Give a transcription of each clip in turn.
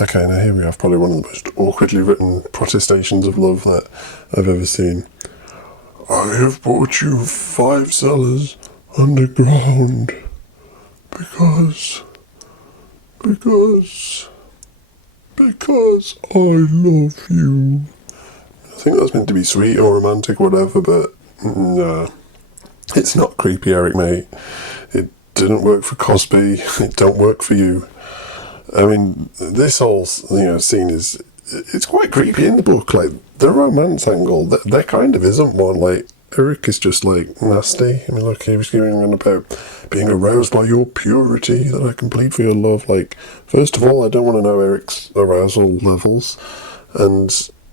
Okay, now here we have probably one of the most awkwardly written protestations of love that I've ever seen. I have brought you 5 cellars underground because I love you. I think that's meant to be sweet or romantic or whatever, but no. It's not creepy, Eric, mate. It didn't work for Cosby. It don't work for you. I mean, this whole scene it's quite creepy in the book. Like, the romance angle, there kind of isn't one. Like, Eric is just, like, nasty. I mean, look, he was giving on about being aroused by your purity that I can plead for your love. Like, first of all, I don't want to know Eric's arousal levels. And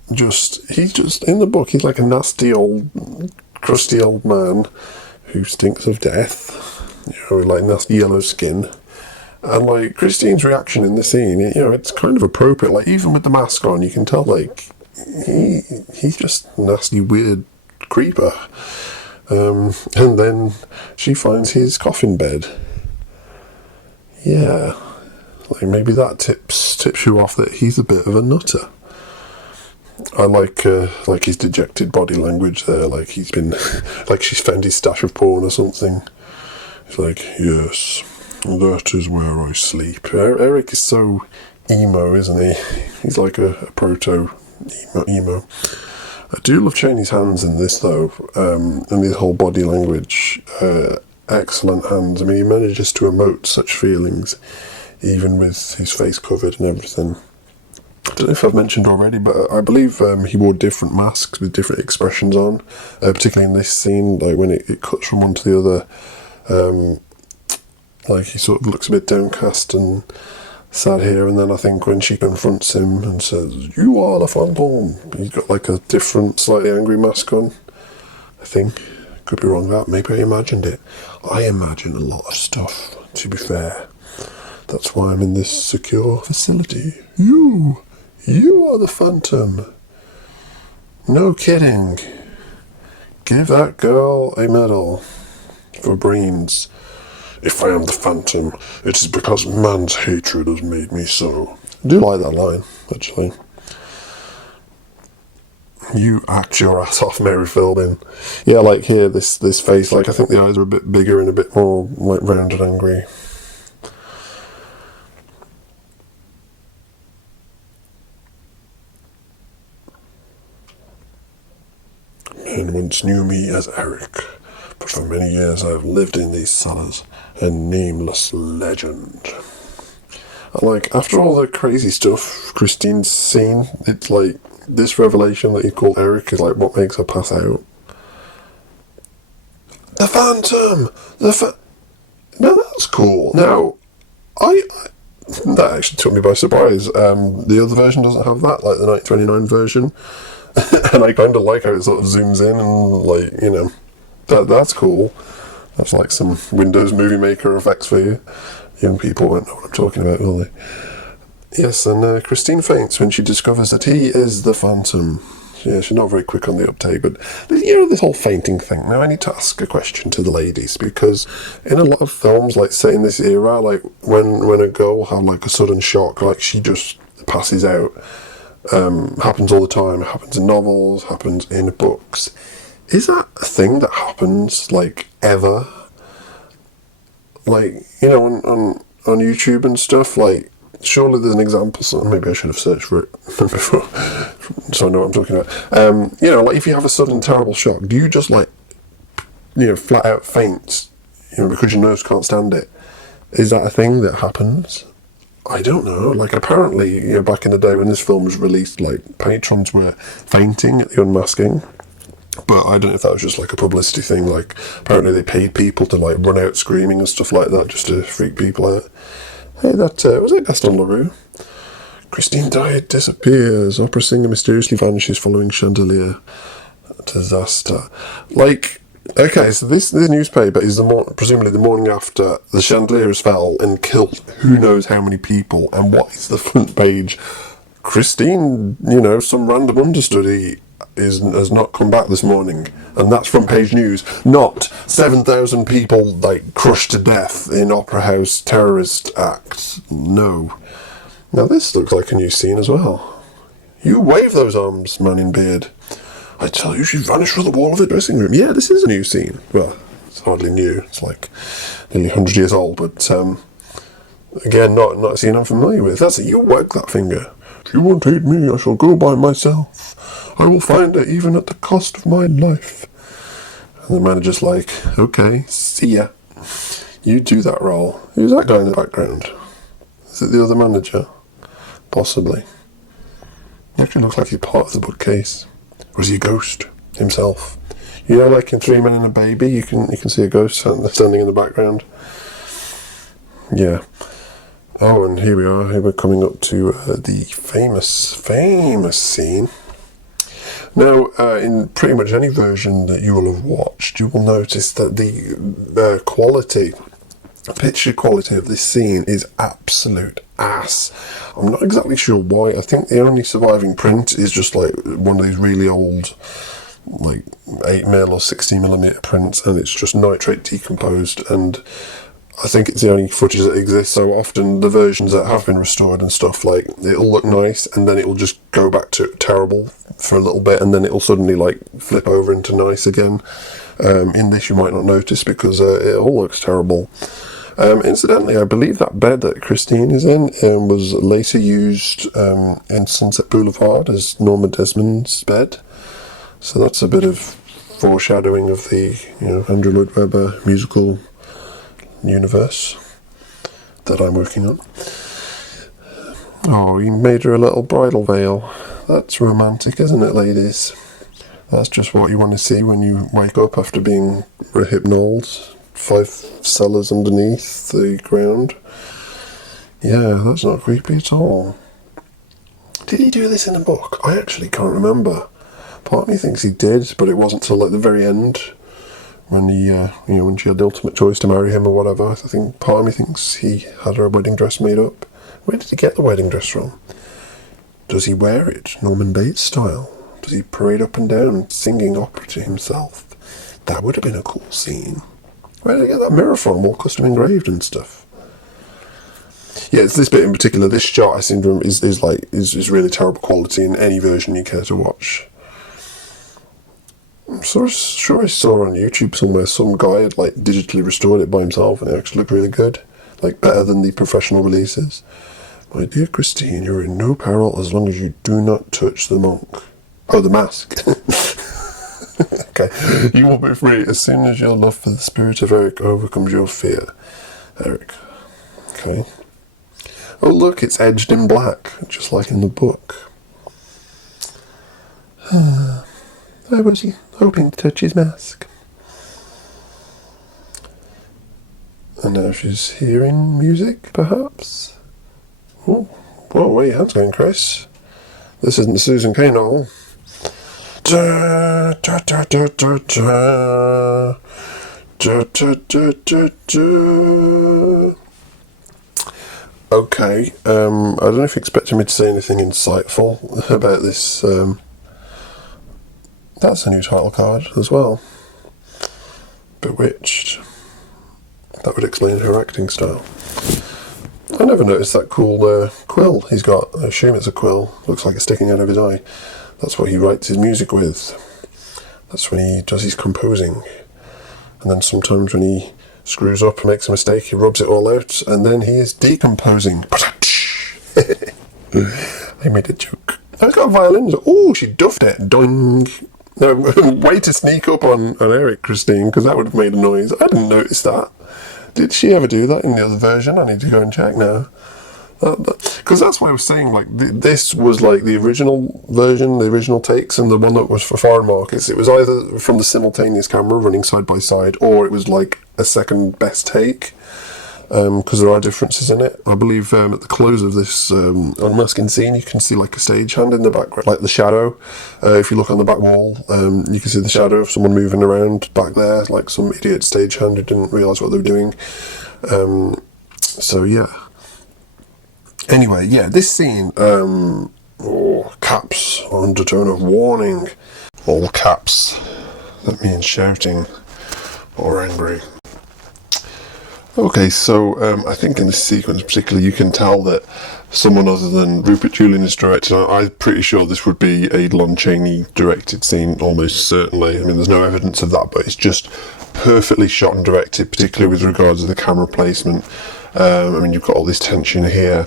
he's just, in the book, he's like a nasty old, crusty old man who stinks of death, like nasty yellow skin. And, like, Christine's reaction in the scene, it's kind of appropriate. Like, even with the mask on, you can tell, like, he's just nasty, weird creeper. And then she finds his coffin bed. Yeah. Like, maybe that tips you off that he's a bit of a nutter. I like his dejected body language there, like he's been, like she's found his stash of porn or something. He's like, yes, that is where I sleep. Eric is so emo, isn't he? He's like a proto-emo. I do love Chaney's hands in this, though, and his whole body language. Excellent hands. I mean, he manages to emote such feelings, even with his face covered and everything. I don't know if I've mentioned already, but I believe he wore different masks with different expressions on, particularly in this scene, like when it cuts from one to the other. Like, he sort of looks a bit downcast and sad here, and then I think when she confronts him and says, "You are the Phantom," he's got like a different, slightly angry mask on, I think. Could be wrong that, maybe I imagined it. I imagine a lot of stuff, to be fair. That's why I'm in this secure facility. You are the Phantom. No kidding. Give that girl a medal for brains. If I am the Phantom, it is because man's hatred has made me so. I do like that line, actually. You act your ass off, Mary Philbin. Yeah, like here, this face, like I think the eyes are a bit bigger and a bit more like round and angry. Men once knew me as Eric, but for many years I have lived in these cellars, a nameless legend. And like, after all the crazy stuff Christine's seen, it's like, this revelation that you call Eric is like what makes her pass out. The Phantom! Now that's cool. Now, that actually took me by surprise. The other version doesn't have that, like the 1929 version. And I kind of like how it sort of zooms in and, like, that's cool. That's like some Windows Movie Maker effects for you. Young people won't know what I'm talking about, will they? Yes, and Christine faints when she discovers that he is the Phantom. Yeah, she's not very quick on the uptake, but, this whole fainting thing. Now, I need to ask a question to the ladies, because in a lot of films, like, say in this era, like, when a girl will have, like, a sudden shock, like, she just passes out, happens all the time, happens in novels, happens in books. Is that a thing that happens, like, ever? Like, on YouTube and stuff, like, surely there's an example, so maybe I should have searched for it before, so I know what I'm talking about. Like, if you have a sudden terrible shock, do you just, like, flat out faint, because your nerves can't stand it? Is that a thing that happens? I don't know. Like, apparently, back in the day when this film was released, like, patrons were fainting at the unmasking. But I don't know if that was just like a publicity thing. Like, apparently they paid people to, like, run out screaming and stuff like that just to freak people out. Hey, that was it, Gaston Leroux? Christine Diet disappears. Opera singer mysteriously vanishes following chandelier disaster. Like, okay, so this newspaper is presumably the morning after the chandeliers fell and killed who knows how many people. And what is the front page? Christine, some random understudy has not come back this morning, and that's front page news, not 7,000 people, like, crushed to death in Opera House terrorist act. No. Now this looks like a new scene as well. You wave those arms, man in beard. I tell you, she vanished through the wall of the dressing room. Yeah, this is a new scene. Well, it's hardly new. It's like nearly 100 years old, but again, not a scene I'm familiar with. That's it. You work that finger. If you won't aid me, I shall go by myself. I will find her even at the cost of my life. And the manager's like, okay, see ya. You do that role. Who's that guy in the background? Is it the other manager? Possibly. He actually looks like he's part of the bookcase. Or is he a ghost himself? You know, like in 3 Men and a Baby, you can see a ghost standing in the background. Yeah. Oh, and here we are. Here we're coming up to the famous scene. Now, in pretty much any version that you will have watched, you will notice that the picture quality of this scene is absolute ass. I'm not exactly sure why. I think the only surviving print is just like one of these really old, like 8mm or 60mm prints, and it's just nitrate decomposed, and I think it's the only footage that exists. So often the versions that have been restored and stuff, like, it'll look nice and then it'll just go back to terrible for a little bit, and then it'll suddenly like flip over into nice again. In this you might not notice because it all looks terrible. Incidentally, I believe that bed that Christine is in was later used in Sunset Boulevard as Norma Desmond's bed. So that's a bit of foreshadowing of the Andrew Lloyd Webber musical universe that I'm working on. Oh, he made her a little bridal veil. That's romantic, isn't it, ladies? That's just what you want to see when you wake up after being rehypnoled 5 cellars underneath the ground. Yeah, that's not creepy at all. Did he do this in a book? I actually can't remember. Part of me thinks he did, but it wasn't till like the very end when he, when she had the ultimate choice to marry him or whatever. I think part of me thinks he had her wedding dress made up. Where did he get the wedding dress from? Does he wear it Norman Bates style? Does he parade up and down singing opera to himself? That would have been a cool scene. Where did he get that mirror from? All custom engraved and stuff. Yeah, it's this bit in particular. This shot I seem to remember is really terrible quality in any version you care to watch. I'm sure I saw on YouTube somewhere some guy had like digitally restored it by himself and it actually looked really good. Like better than the professional releases. My dear Christine, you're in no peril as long as you do not touch the monk. Oh, the mask. Okay. You will be free as soon as your love for the spirit of Eric overcomes your fear. Eric. Okay. Oh look, it's edged in black, just like in the book. I was hoping to touch his mask. And now she's hearing music, perhaps? Oh, whoa, where your hands going, Chris? This isn't the Susan Kane novel. Da, da, da, da, da, da. Da, da, da, da, da. Okay, I don't know if you expected me to say anything insightful about this. That's a new title card as well. Bewitched. That would explain her acting style. I never noticed that cool quill he's got. I assume it's a quill. Looks like it's sticking out of his eye. That's what he writes his music with. That's when he does his composing. And then sometimes when he screws up and makes a mistake, he rubs it all out, and then he is decomposing. I made a joke. I've got a violin. Oh, she duffed it. Doing. No, way to sneak up on Eric, Christine, because that would have made a noise. I didn't notice that. Did she ever do that in the other version? I need to go and check now. Because that's why I was saying, like, this was like the original version, the original takes, and the one that was for foreign markets. It was either from the simultaneous camera running side by side, or it was like a second best take, because there are differences in it. I believe at the close of this unmasking scene, you can see like a stagehand in the background, like the shadow. If you look on the back wall, you can see the shadow of someone moving around back there, like some idiot stagehand who didn't realise what they were doing. So yeah. Anyway, yeah, this scene, caps, undertone of warning. All caps. That means shouting or angry. Okay, so I think in this sequence particularly you can tell that someone other than Rupert Julian is directed. I'm pretty sure this would be a Lon Chaney directed scene, almost certainly. I mean, there's no evidence of that, but it's just perfectly shot and directed, particularly with regards to the camera placement. I mean, you've got all this tension here,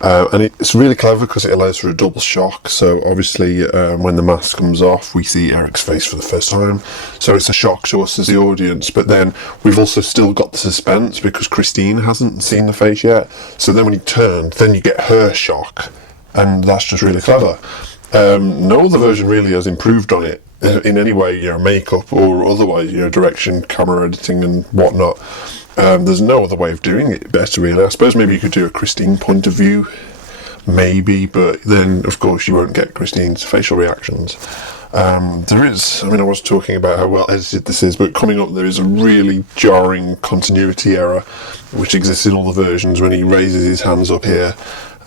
and it's really clever because it allows for a double shock. So obviously, when the mask comes off, we see Eric's face for the first time, so it's a shock to us as the audience, but then we've also still got the suspense because Christine hasn't seen the face yet. So then when he turned, then you get her shock, and that's just really clever. No other version really has improved on it in any way, makeup or otherwise, direction, camera editing and whatnot. There's no other way of doing it better, really. I suppose maybe you could do a Christine point of view, maybe, but then, of course, you won't get Christine's facial reactions. There is, I was talking about how well edited this is, but coming up there is a really jarring continuity error, which exists in all the versions when he raises his hands up here.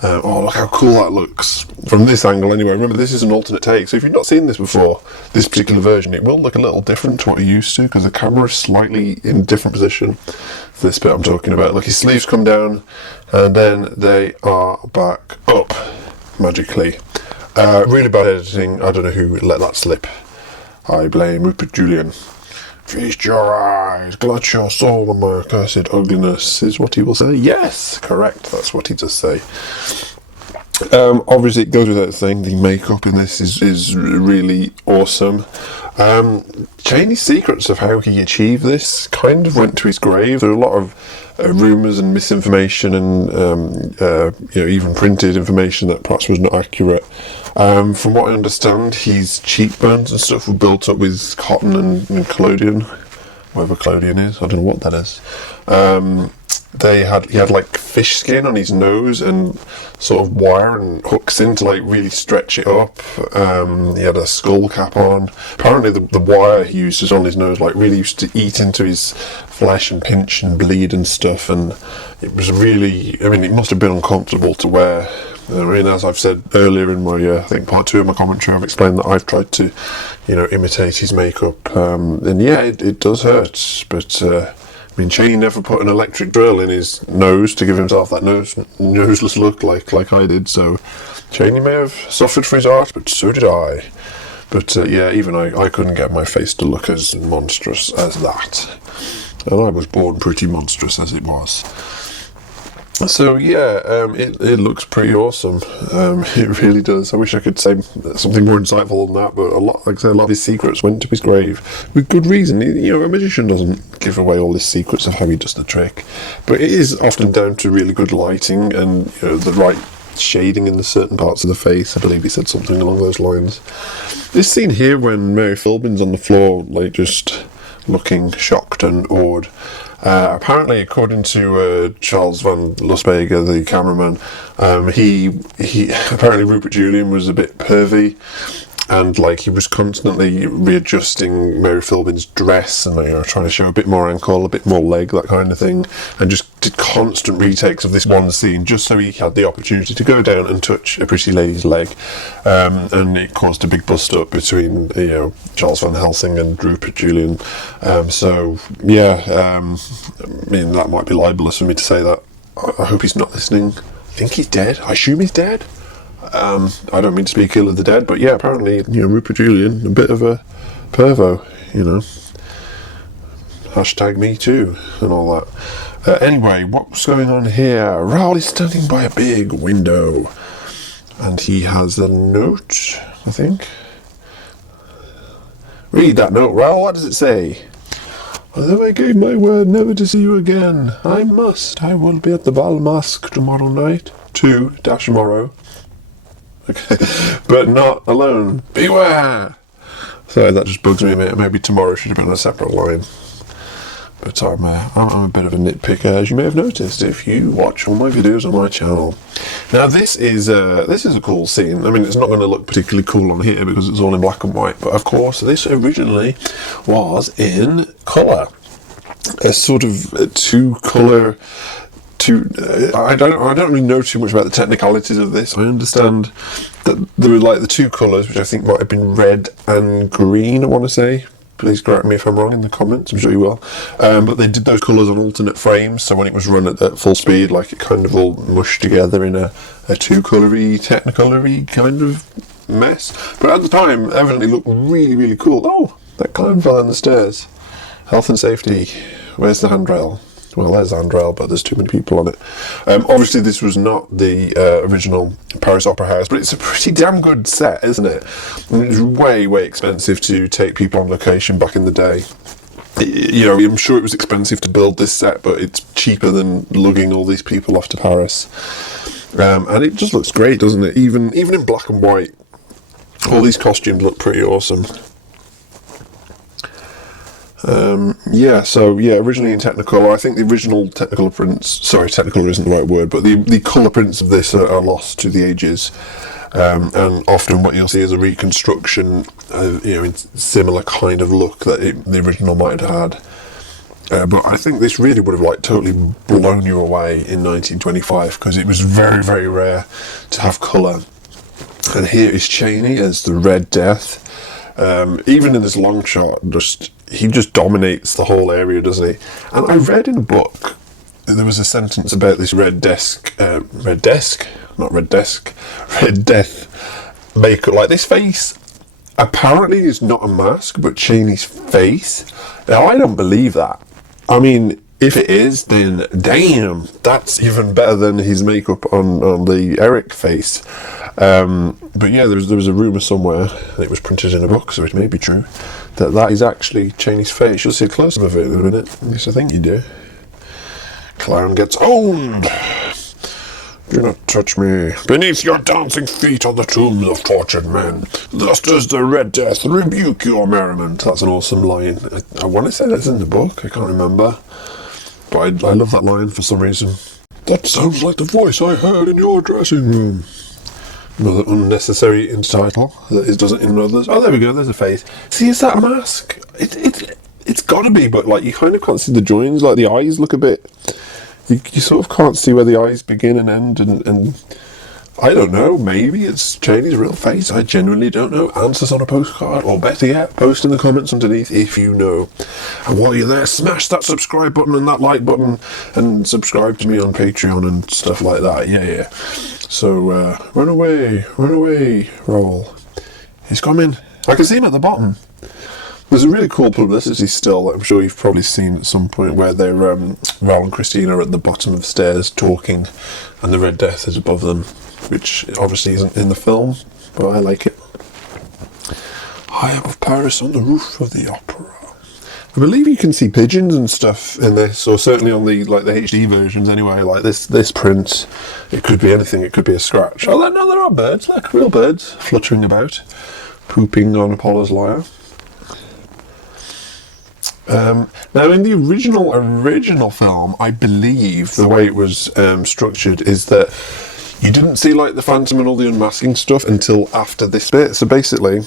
Look how cool that looks from this angle anyway. Remember, this is an alternate take, so if you've not seen this before, this particular version, it will look a little different to what you're used to because the camera is slightly in a different position for this bit I'm talking about. Look, his sleeves come down and then they are back up magically. Really bad editing. I don't know who let that slip. I blame Rupert Julian. Feast your eyes, glut your soul on my accursed ugliness, is what he will say. Yes, correct, that's what he does say. Obviously, it goes without saying, the makeup in this is really awesome. Chaney's secrets of how he achieved this kind of went to his grave. There are a lot of rumours and misinformation and even printed information that perhaps was not accurate. From what I understand, his cheekbones and stuff were built up with cotton and collodion, whatever collodion is, I don't know what that is. He had like fish skin on his nose and sort of wire and hooks in to like really stretch it up. He had a skull cap on. Apparently the wire he used on his nose like really used to eat into his flesh and pinch and bleed and stuff, and it was really, it must have been uncomfortable to wear. As I've said earlier in my, I think part 2 of my commentary, I've explained that I've tried to, imitate his makeup, and yeah, it does hurt, but Chaney never put an electric drill in his nose to give himself that noseless look like I did, so Chaney may have suffered for his art, but so did I. But even I couldn't get my face to look as monstrous as that, and I was born pretty monstrous as it was. So it looks pretty awesome. It really does. I wish I could say something more insightful than that, but a lot of his secrets went to his grave with good reason. A magician doesn't give away all his secrets of how he does the trick, but it is often down to really good lighting and the right shading in the certain parts of the face. I believe he said something along those lines. This scene here when Mary Philbin's on the floor, like just looking shocked and awed. Apparently, according to Charles van Lusbega, the cameraman, apparently Rupert Julian was a bit pervy, and he was constantly readjusting Mary Philbin's dress and trying to show a bit more ankle, a bit more leg, that kind of thing, and just did constant retakes of this one scene just so he had the opportunity to go down and touch a pretty lady's leg, and it caused a big bust up between Charles Van Helsing and Rupert Julian. That might be libelous for me to say that. I hope he's not listening. I think he's dead. I assume he's dead. I don't mean to speak ill of the dead, but apparently, Rupert Julian, a bit of a pervo, hashtag me too, and all that. Anyway, what's going on here? Raoul is standing by a big window, and he has a note, I think. Read that note, Raoul, what does it say? Although I gave my word never to see you again, I will be at the Bal Masque tomorrow night, tomorrow. Okay, but not alone. Beware! Sorry, that just bugs me a bit. Maybe tomorrow should have been a separate line. But I'm a bit of a nitpicker, as you may have noticed if you watch all my videos on my channel. Now this is a cool scene. It's not going to look particularly cool on here because it's all in black and white. But of course, this originally was in colour. A sort of two-colour. I don't really know too much about the technicalities of this. I understand that there were the two colours, which I think might have been red and green, I want to say. Please correct me if I'm wrong in the comments, I'm sure you will. But they did those colours on alternate frames, so when it was run at full speed, like it kind of all mushed together in a two-coloury, technicolory kind of mess. But at the time, evidently looked really, really cool. Oh, that clown fell down the stairs. Health and safety. Where's the handrail? Well, there's the handrail, but there's too many people on it. Obviously, this was not the original Paris Opera House, but it's a pretty damn good set, isn't it? And it was way, way expensive to take people on location back in the day. You know, I'm sure it was expensive to build this set, but it's cheaper than lugging all these people off to Paris. And it just looks great, doesn't it? Even in black and white, all these costumes look pretty awesome. Originally in Technicolor. I think the original Technicolor prints, Technicolor isn't the right word, but the colour prints of this are lost to the ages. And often what you'll see is a reconstruction, in similar kind of look that the original might have had. But I think this really would have totally blown you away in 1925, because it was very, very rare to have colour. And here is Chaney as the Red Death. Even in this long shot, he just dominates the whole area, doesn't he? And I read in a book, there was a sentence about this Red Death makeup. Like, this face apparently is not a mask, but Chaney's face. Now, I don't believe that. I mean, if it is, then damn, that's even better than his makeup on the Eric face. But yeah, there was a rumour somewhere, and it was printed in a book, so it may be true, that is actually Chaney's face. You'll see a close-up of it in a minute. At least I think you do. Clown gets owned. Do not touch me. Beneath your dancing feet are the tombs of tortured men. Thus does the Red Death rebuke your merriment. That's an awesome line. I want to say that's in the book. I can't remember. But I love that line for some reason. That sounds like the voice I heard in your dressing room. Another unnecessary intertitle that it doesn't in others. Oh, there we go. There's a face. See, is that a mask? It's got to be, but you kind of can't see the joins. Like, the eyes look a bit. You sort of can't see where the eyes begin and end, and I don't know. Maybe it's Chaney's real face. I genuinely don't know. Answers on a postcard, or better yet, post in the comments underneath if you know. And while you're there, smash that subscribe button and that like button, and subscribe to me on Patreon and stuff like that. Yeah. So run away, Roll. He's coming. I can see him at the bottom. There's a really cool publicity still that I'm sure you've probably seen at some point, where they're Raoul and Christine are at the bottom of the stairs talking, and the Red Death is above them, which obviously isn't in the film, but I like it. I am of Paris on the roof of the opera. I believe you can see pigeons and stuff in this, or certainly on the HD versions anyway. Like this print, it could be anything. It could be a scratch. Oh no, there are birds, like real birds, fluttering about, pooping on Apollo's lyre. Now, in the original film, I believe the way it was structured is that you didn't see the Phantom and all the unmasking stuff until after this bit. So basically,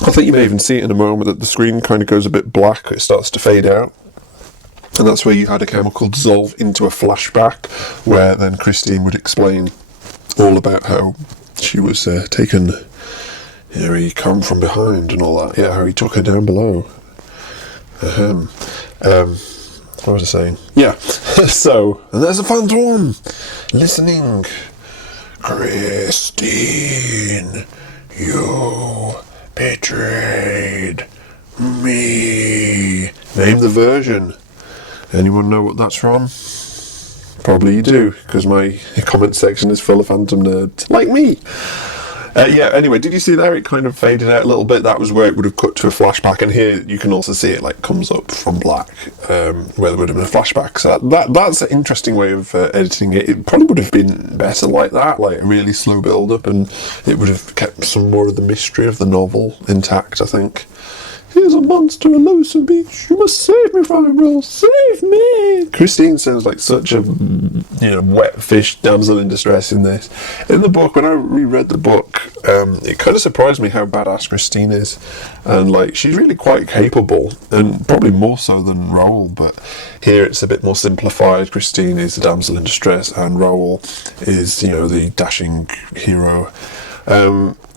I think you may even see it in a moment that the screen kind of goes a bit black. It starts to fade out. And that's where you had a chemical dissolve into a flashback, where then Christine would explain all about how she was taken, he come from behind and all that. Yeah, how he took her down below. What was I saying? Yeah. So, and there's a phantom listening. Christine, you betrayed me. Name the version. Anyone know what that's from? Probably you do, because my comment section is full of phantom nerds like me. Anyway, did you see there? It kind of faded out a little bit. That was where it would have cut to a flashback, and here you can also see it comes up from black, where there would have been a flashback. So that's an interesting way of editing it. It probably would have been better like that, a really slow build up, and it would have kept some more of the mystery of the novel intact, I think. Here's a monster, a loathsome beach. You must save me from him, Will. Save me! Christine sounds like such a, wet fish damsel in distress in this. In the book, when I reread the book, it kind of surprised me how badass Christine is. And, she's really quite capable, and probably more so than Raoul, but here it's a bit more simplified. Christine is the damsel in distress, and Raoul is, the dashing hero.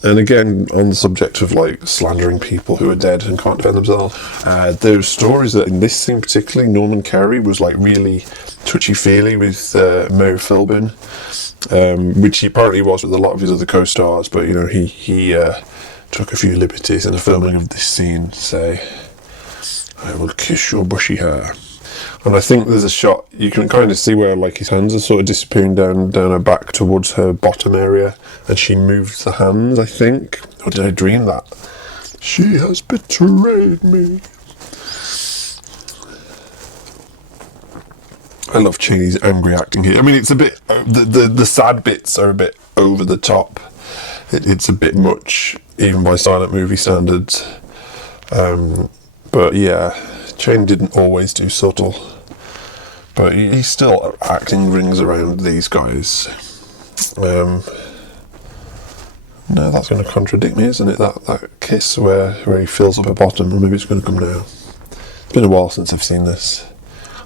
And again, on the subject of like slandering people who are dead and can't defend themselves, there's stories that in this scene particularly, Norman Carey was like really touchy-feely with Mary Philbin, which he apparently was with a lot of his other co-stars, but you know, he took a few liberties in the filming of this scene to say, "I will kiss your bushy hair." And I think there's a shot, you can kind of see where like his hands are sort of disappearing down her back towards her bottom area, and she moves the hands, I think. Or did I dream that? She has betrayed me. I love Chaney's angry acting here. I mean, it's a bit, the sad bits are a bit over the top. It's a bit much, even by silent movie standards. But yeah, Chaney didn't always do subtle. But he's still acting rings around these guys. No, that's going to contradict me, isn't it? That kiss where he fills up her bottom, or maybe it's going to come now. It's been a while since I've seen this.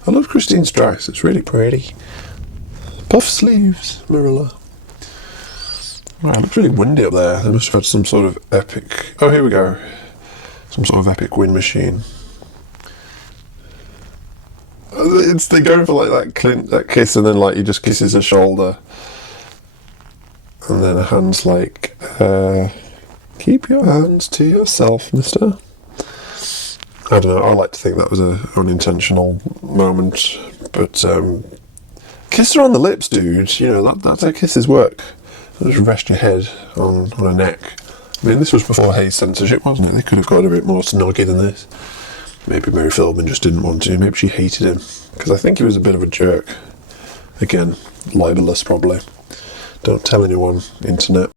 I love Christine's dress, it's really pretty. Puff sleeves, Marilla. Wow, it looks really windy up there. They must have had some sort of epic... Oh, here we go. Some sort of epic wind machine. They go for like that kiss, and then like he just kisses her shoulder, and then her hand's like, "Keep your hands to yourself, mister." I don't know. I like to think that was an unintentional moment, but kiss her on the lips, dude. You know that's how kisses work. Just rest your head on her neck. I mean, this was before Hayes censorship, wasn't it? They could have got a bit more snoggy than this. Maybe Mary Philbin just didn't want to. Maybe she hated him. Because I think he was a bit of a jerk. Again, libelous probably. Don't tell anyone, internet.